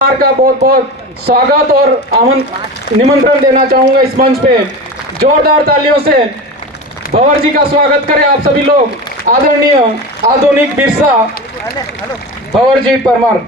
का बहुत बहुत स्वागत और निमंत्रण देना चाहूंगा इस मंच पे। जोरदार तालियों से भंवर जी का स्वागत करें आप सभी लोग। आदरणीय आधुनिक बिरसा भंवर जी परमार।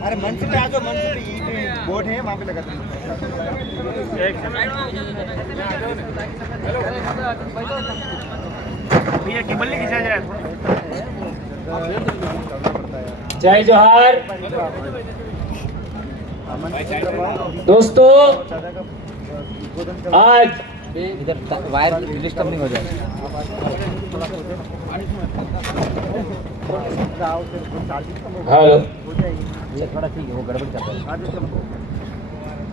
अरे मंच पे आ जाओ, मंच पे बोर्ड है वहां पे लगा दो। भैया केबल नहीं खींचा जाए। जय जोहार दोस्तों। आज इधर वायर डिस्टर्ब नहीं हो जाए। हेलो, थोड़ा ठीक है, वो गड़बड़ कर रहा है।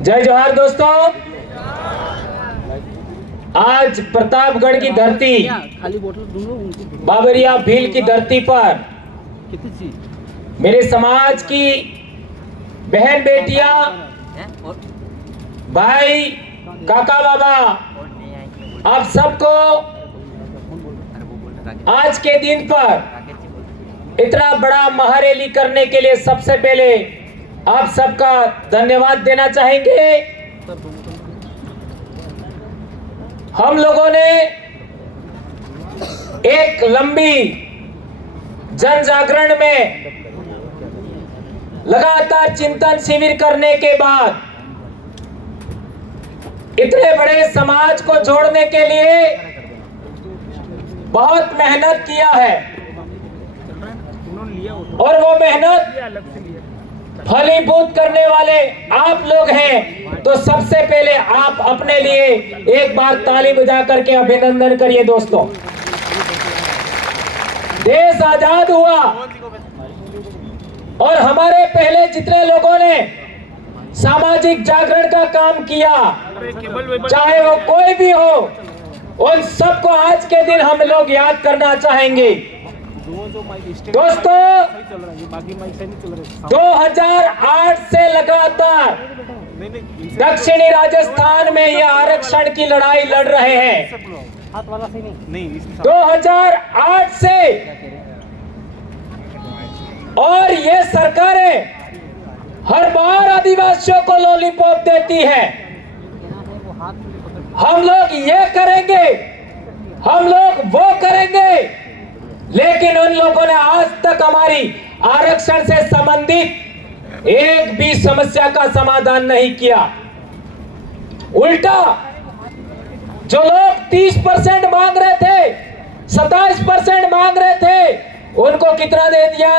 जय जोहार दोस्तों। आज प्रतापगढ़ की धरती, खाली बोतल दूंगा बाबरिया भील की धरती पर कितनी चीज मेरे समाज की बहन बेटियां, भाई, काका बाबा, आप सबको आज के दिन पर इतना बड़ा महारैली करने के लिए सबसे पहले आप सबका धन्यवाद देना चाहेंगे। हम लोगों ने एक लंबी जन जागरण में लगातार चिंतन शिविर करने के बाद इतने बड़े समाज को जोड़ने के लिए बहुत मेहनत किया है और वो मेहनत फलीभूत करने वाले आप लोग हैं। तो सबसे पहले आप अपने लिए एक बार ताली बजा करके अभिनंदन करिए दोस्तों। देश आजाद हुआ और हमारे पहले जितने लोगों ने सामाजिक जागरण का काम किया, चाहे वो कोई भी हो, उन सबको आज के दिन हम लोग याद करना चाहेंगे। दोस्तों, 2008 से लगातार दक्षिणी राजस्थान में ये आरक्षण की लड़ाई लड़ रहे हैं। 2008 से और ये सरकारें हर बार आदिवासियों को लॉलीपॉप देती है। हम लोग ये करेंगे, हम लोग वो करेंगे, लेकिन उन लोगों ने आज तक हमारी आरक्षण से संबंधित एक भी समस्या का समाधान नहीं किया। उल्टा जो लोग 30% मांग रहे थे, 27% मांग रहे थे, उनको कितना दे दिया?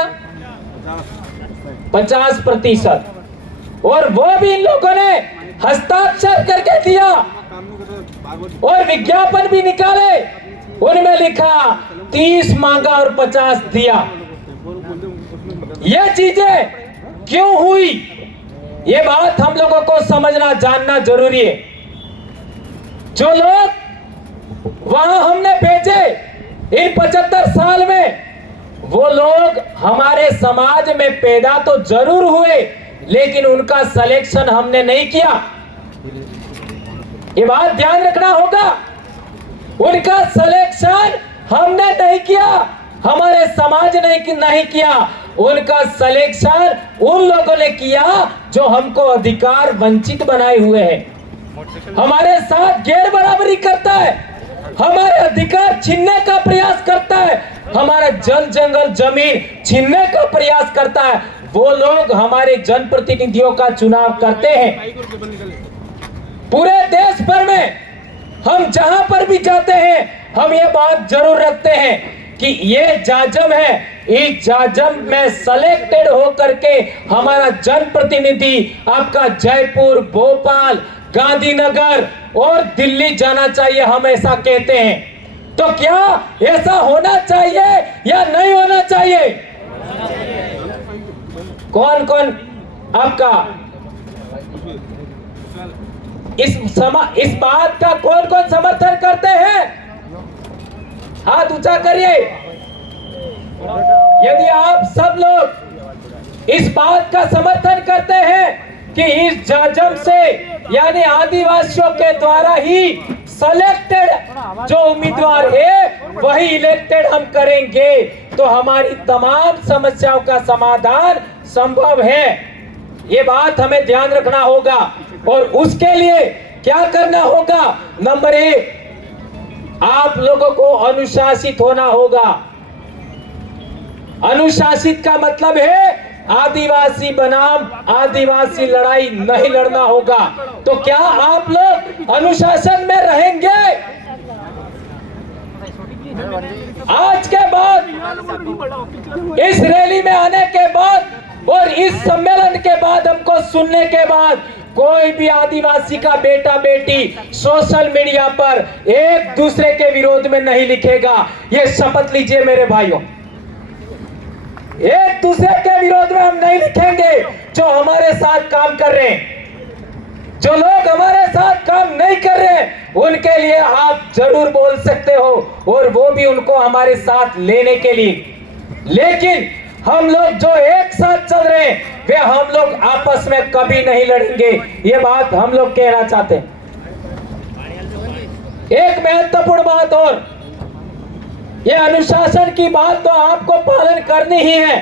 50%। और वो भी इन लोगों ने हस्ताक्षर करके दिया और विज्ञापन भी निकाले, उनमें लिखा 30 मांगा और 50 दिया। ये चीजें क्यों हुई, ये बात हम लोगों को समझना जानना जरूरी है। जो लोग वहां हमने भेजे इन 75 साल में, वो लोग हमारे समाज में पैदा तो जरूर हुए, लेकिन उनका सिलेक्शन हमने नहीं किया। ये बात ध्यान रखना होगा। उनका सिलेक्शन हमने नहीं किया, हमारे समाज ने नहीं किया। उनका सिलेक्शन उन लोगों ने किया जो हमको अधिकार वंचित बनाए हुए हैं, हमारे साथ गैर बराबरी करता है, हमारे अधिकार छीनने का प्रयास करता है, हमारा जल जंगल जमीन छीनने का प्रयास करता है। वो लोग हमारे जनप्रतिनिधियों का चुनाव करते हैं। पूरे देश भर में हम जहां पर भी जाते हैं, हम ये बात जरूर रखते हैं कि ये जाजम है, इस जाजम में सिलेक्टेड होकर के हमारा जनप्रतिनिधि आपका जयपुर, भोपाल, गांधीनगर और दिल्ली जाना चाहिए, हम ऐसा कहते हैं। तो क्या ऐसा होना चाहिए या नहीं होना चाहिए? कौन कौन आपका इस बात का कौन कौन समर्थन करते हैं? हाथ ऊंचा करिए। यदि आप सब लोग इस बात का समर्थन करते हैं कि इस जाजम से यानी आदिवासियों के द्वारा ही सिलेक्टेड जो उम्मीदवार है वही इलेक्टेड हम करेंगे, तो हमारी तमाम समस्याओं का समाधान संभव है। ये बात हमें ध्यान रखना होगा। और उसके लिए क्या करना होगा? नंबर 1, आप लोगों को अनुशासित होना होगा। अनुशासित का मतलब है आदिवासी बनाम आदिवासी लड़ाई नहीं लड़ना होगा। तो क्या आप लोग अनुशासन में रहेंगे? आज के बाद, इस रैली में आने के बाद और इस सम्मेलन के बाद हमको सुनने के बाद कोई भी आदिवासी का बेटा बेटी सोशल मीडिया पर एक दूसरे के विरोध में नहीं लिखेगा। ये शपथ लीजिए मेरे भाइयों, एक दूसरे के विरोध में हम नहीं लिखेंगे। जो हमारे साथ काम कर रहे हैं, जो लोग हमारे साथ काम नहीं कर रहे, उनके लिए आप जरूर बोल सकते हो और वो भी उनको हमारे साथ लेने के लिए। लेकिन हम लोग जो एक साथ चल रहे हैं, वे हम लोग आपस में कभी नहीं लड़ेंगे। ये बात हम लोग कहना चाहते हैं। एक महत्वपूर्ण बात और, ये अनुशासन की बात तो आपको पालन करनी ही है।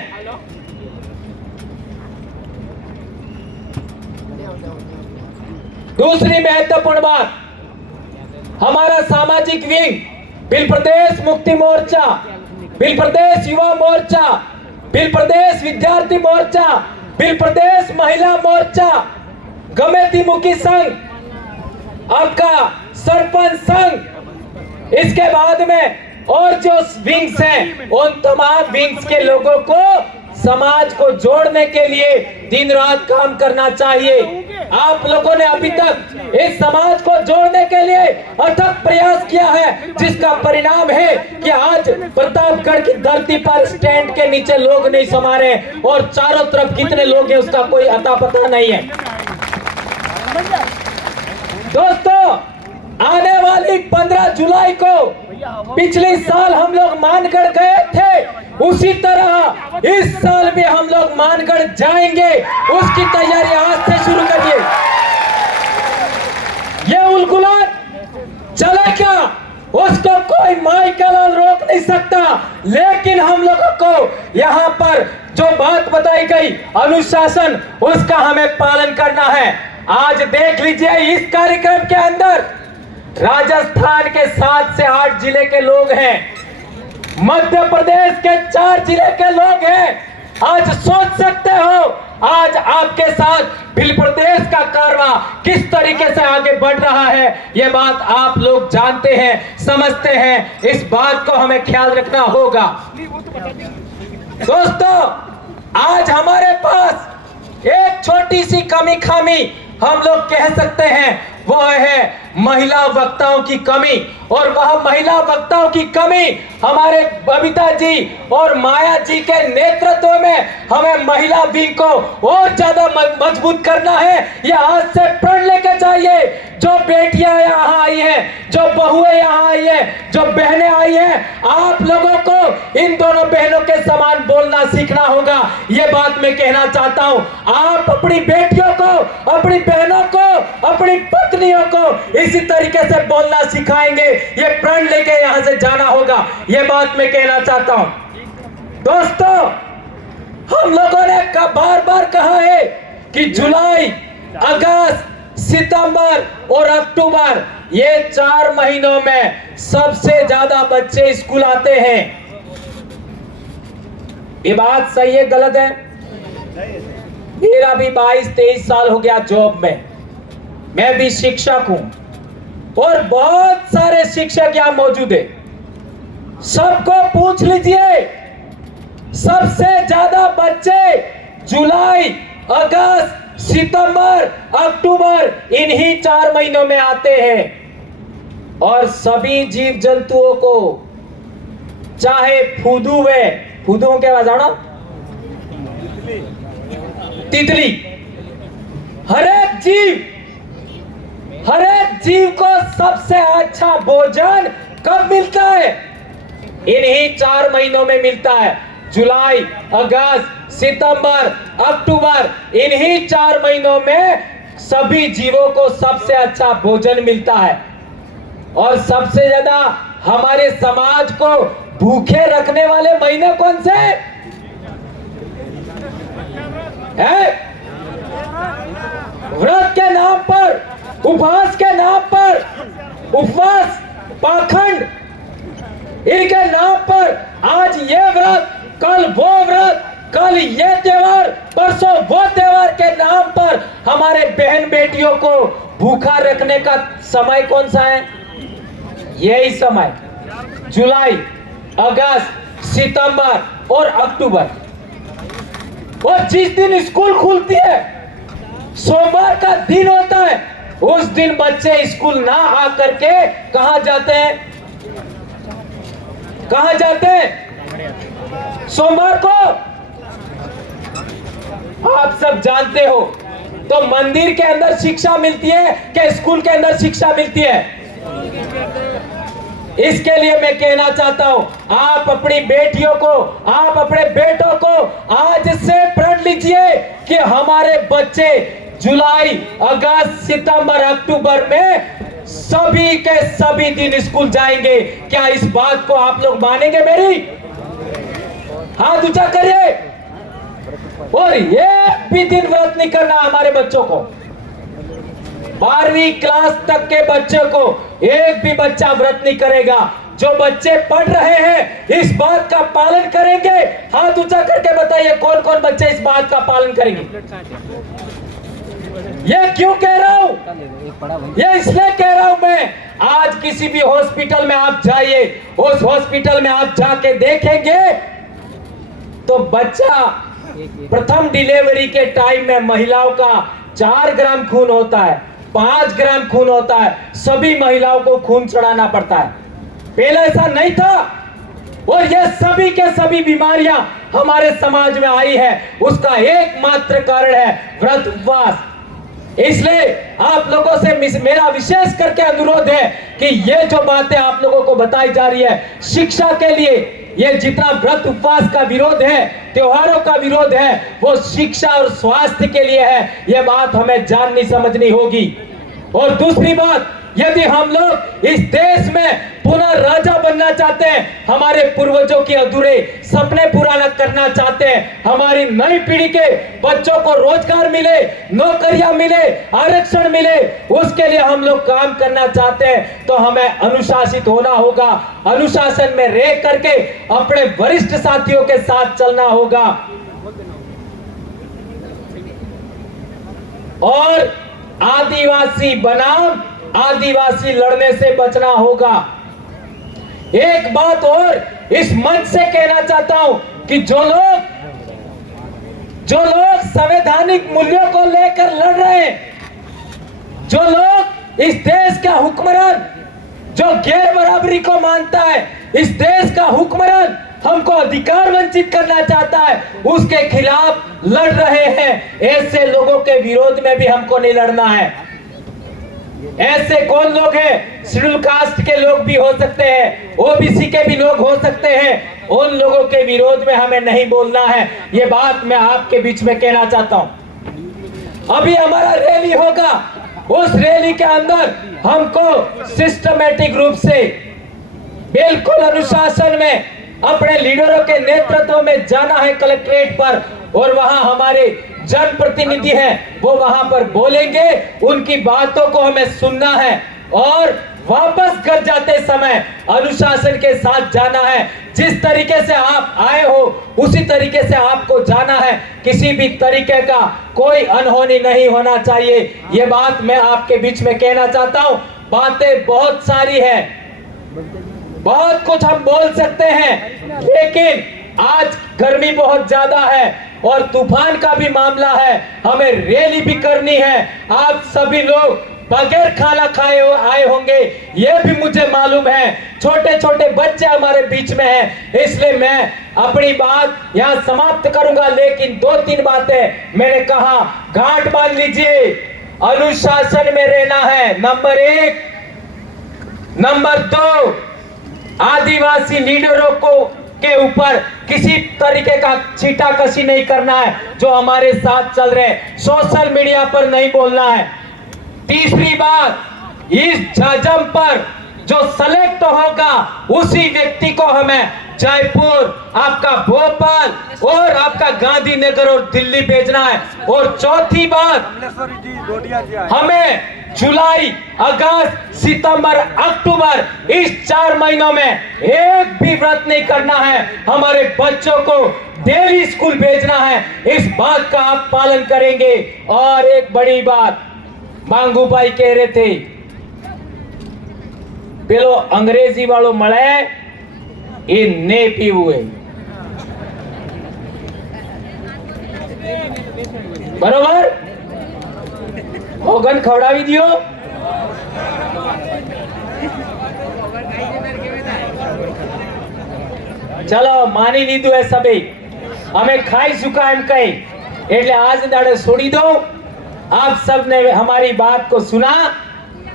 दूसरी महत्वपूर्ण बात, हमारा सामाजिक विंग बिल प्रदेश मुक्ति मोर्चा, बिल प्रदेश युवा मोर्चा, बिल प्रदेश विद्यार्थी मोर्चा, बिल प्रदेश महिला मोर्चा, गमेती मुखी संघ, आपका सरपंच संघ, इसके बाद में और जो विंग्स हैं, उन तमाम विंग्स के लोगों को समाज को जोड़ने के लिए दिन रात काम करना चाहिए। आप लोगों ने अभी तक इस समाज को जोड़ने के लिए अथक प्रयास किया है, जिसका परिणाम है कि आज प्रतापगढ़ की धरती पर स्टैंड के नीचे लोग नहीं समा रहे और चारों तरफ कितने लोग हैं उसका कोई अता पता नहीं है। दोस्तों, आने वाली 15 जुलाई को पिछले साल हम लोग मानगढ़ गए थे, उसी तरह इस साल भी हम लोग मानगढ़ जाएंगे। उसकी तैयारी आज से शुरू करिए। ये उलगुलान चलेगा, उसको कोई माई का लाल रोक नहीं सकता। लेकिन हम लोगों को यहाँ पर जो बात बताई गई अनुशासन, उसका हमें पालन करना है। आज देख लीजिए, इस कार्यक्रम के अंदर राजस्थान के 7 से 8 जिले के लोग हैं, मध्य प्रदेश के 4 जिले के लोग हैं। आज सोच सकते हो, आज आपके साथ बिल प्रदेश का कारवा किस तरीके से आगे बढ़ रहा है। ये बात आप लोग जानते हैं, समझते हैं। इस बात को हमें ख्याल रखना होगा। दोस्तों, आज हमारे पास एक छोटी सी कमी खामी हम लोग कह सकते हैं, वो है महिला वक्ताओं की कमी। और वह महिला वक्ताओं की कमी हमारे बबीता जी और माया जी के नेतृत्व में हमें महिला विंग को और ज्यादा मजबूत करना है। यह आज से प्रण लेके चाहिए। जो बेटियां यहाँ आई हैं, जो बहुएं यहाँ आई हैं, जो बहनें आई हैं, आप लोगों को इन दोनों बहनों के समान बोलना सीखना होगा। ये बात मैं कहना चाहता हूँ। आप अपनी बेटियों को, अपनी बहनों को, अपनी पत्नियों को इसी तरीके से बोलना सिखाएंगे। ये प्रण लेके यहां से जाना होगा। ये बात मैं कहना चाहता हूं। दोस्तों, हम लोगों ने बार बार कहा है कि जुलाई, अगस्त, सितंबर और अक्टूबर, ये 4 महीनों में सबसे ज्यादा बच्चे स्कूल आते हैं। ये बात सही है गलत है? मेरा भी 22-23 साल हो गया जॉब में, मैं भी शिक्षक हूं और बहुत सारे शिक्षक यहां मौजूद है। सबको पूछ लीजिए, सबसे ज्यादा बच्चे जुलाई, अगस्त, सितंबर, अक्टूबर, इन्हीं 4 महीनों में आते हैं। और सभी जीव जंतुओं को, चाहे फूदू है, फूदुओं के आवाज आना, तितली, हरेक जीव को सबसे अच्छा भोजन कब मिलता है? इन्हीं 4 महीनों में मिलता है। जुलाई, अगस्त, सितंबर, अक्टूबर, इन्हीं 4 महीनों में सभी जीवों को सबसे अच्छा भोजन मिलता है। और सबसे ज्यादा हमारे समाज को भूखे रखने वाले महीने कौन से हैं? व्रत के नाम पर, उपवास के नाम पर, उपवास, पाखंड, इनके नाम पर आज ये व्रत, कल वो व्रत, कल ये त्योहार, परसों वो त्योहार के नाम पर हमारे बहन बेटियों को भूखा रखने का समय कौन सा है? यही समय जुलाई, अगस्त, सितंबर और अक्टूबर। और जिस दिन स्कूल खुलती है, सोमवार का दिन होता है, उस दिन बच्चे स्कूल ना आकर के कहां जाते हैं? कहां जाते हैं? सोमवार को आप सब जानते हो। तो मंदिर के अंदर शिक्षा मिलती है कि स्कूल के अंदर शिक्षा मिलती है? इसके लिए मैं कहना चाहता हूं, आप अपनी बेटियों को, आप अपने बेटों को आज से प्रण लीजिए कि हमारे बच्चे जुलाई, अगस्त, सितंबर, अक्टूबर में सभी के सभी दिन स्कूल जाएंगे। क्या इस बात को आप लोग मानेंगे मेरी? हाथ ऊंचा करिए। और ये भी दिन व्रत नहीं करना हमारे बच्चों को। 12वीं क्लास तक के बच्चों को एक भी बच्चा व्रत नहीं करेगा। जो बच्चे पढ़ रहे हैं इस बात का पालन करेंगे। हाथ ऊंचा करके बताइए कौन कौन बच्चे इस बात का पालन करेंगे? ये क्यों कह रहा हूं? ये इसलिए कह रहा हूं मैं, आज किसी भी हॉस्पिटल में आप जाइए, उस हॉस्पिटल में आप जाके देखेंगे तो बच्चा प्रथम डिलीवरी के टाइम में महिलाओं का 4 ग्राम खून होता है, 5 ग्राम खून होता है। सभी महिलाओं को खून चढ़ाना पड़ता है। पहले ऐसा नहीं था। और ये सभी के सभी बीमारियां हमारे समाज में आई है, उसका एकमात्र कारण है व्रत उपवास। इसलिए आप लोगों से मेरा विशेष करके अनुरोध है कि ये जो बातें आप लोगों को बताई जा रही है शिक्षा के लिए, ये जितना व्रत उपवास का विरोध है, त्योहारों का विरोध है, वो शिक्षा और स्वास्थ्य के लिए है। ये बात हमें जाननी समझनी होगी। और दूसरी बात, यदि हम लोग इस देश में पुनः राजा बनना चाहते हैं, हमारे पूर्वजों के अधूरे सपने पूरा करना चाहते हैं, हमारी नई पीढ़ी के बच्चों को रोजगार मिले, नौकरियां मिले, आरक्षण मिले, उसके लिए हम लोग काम करना चाहते हैं, तो हमें अनुशासित होना होगा। अनुशासन में रह करके अपने वरिष्ठ साथियों के साथ चलना होगा। और आदिवासी बनाम आदिवासी लड़ने से बचना होगा। एक बात और इस मंच से कहना चाहता हूं कि जो लोग संवैधानिक मूल्यों को लेकर लड़ रहे हैं, जो लोग इस देश का हुक्मरान, जो गैर बराबरी को मानता है, इस देश का हुक्मरान हमको अधिकार वंचित करना चाहता है, उसके खिलाफ लड़ रहे हैं। ऐसे लोगों के विरोध में भी हमको नहीं लड़ना है। ऐसे कौन लोग हैं? शेड्यूल कास्ट के लोग भी हो सकते हैं, ओबीसी के भी लोग हो सकते हैं। उन लोगों के विरोध में हमें नहीं बोलना है। ये बात मैं आपके बीच में कहना चाहता हूं। अभी हमारा रैली होगा, उस रैली के अंदर हमको सिस्टमैटिक रूप से बिल्कुल अनुशासन में अपने लीडरों के नेतृत्व में जाना है कलेक्ट्रेट पर, और वहां हमारे जनप्रतिनिधि हैं, वो वहां पर बोलेंगे, उनकी बातों को हमें सुनना है और वापस घर जाते समय अनुशासन के साथ जाना है। जिस तरीके से आप आए हो उसी तरीके से आपको जाना है। किसी भी तरीके का कोई अनहोनी नहीं होना चाहिए। ये बात मैं आपके बीच में कहना चाहता हूं। बातें बहुत सारी है, बहुत कुछ हम बोल सकते हैं, लेकिन आज गर्मी बहुत ज्यादा है और तूफान का भी मामला है, हमें रैली भी करनी है। आप सभी लोग बगैर खाना खाए आए होंगे, ये भी मुझे मालूम है। छोटे छोटे बच्चे हमारे बीच में हैं, इसलिए मैं अपनी बात यहाँ समाप्त करूंगा। लेकिन 2-3 बातें मैंने कहा, गांठ बांध लीजिए, अनुशासन में रहना है, नंबर 1। नंबर 2, आदिवासी लीडरों को के ऊपर किसी तरीके का छीटाकशी नहीं करना है। जो हमारे साथ चल रहे हैं, सोशल मीडिया पर नहीं बोलना है। तीसरी बात, इस जजम पर जो सेलेक्ट होगा उसी व्यक्ति को हमें जयपुर, आपका भोपाल और आपका गांधीनगर और दिल्ली भेजना है। और चौथी बात, हमें जुलाई, अगस्त, सितंबर, अक्टूबर इस 4 महीनों में एक भी व्रत नहीं करना है। हमारे बच्चों को डेली स्कूल भेजना है। इस बात का आप पालन करेंगे। और एक बड़ी बात, मांगू भाई कह रहे थे, पेलो अंग्रेजी वालों मळे એ ને પીવું है, बरोबर? ઓગન ખવડાવી દિયો। चलो मानी लीधु है सभी, हमें खाई चुका एम कही એટલે आज दाड़े छोड़ी दो। आप सब ने हमारी बात को सुना।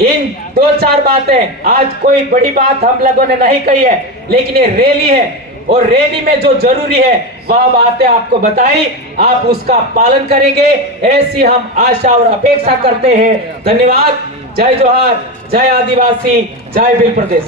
इन 2-4 बातें, आज कोई बड़ी बात हम लोगों ने नहीं कही है, लेकिन ये रैली है और रैली में जो जरूरी है वह बातें आपको बताई, आप उसका पालन करेंगे, ऐसी हम आशा और अपेक्षा करते हैं। धन्यवाद। जय जोहार, जय आदिवासी, जय भील प्रदेश।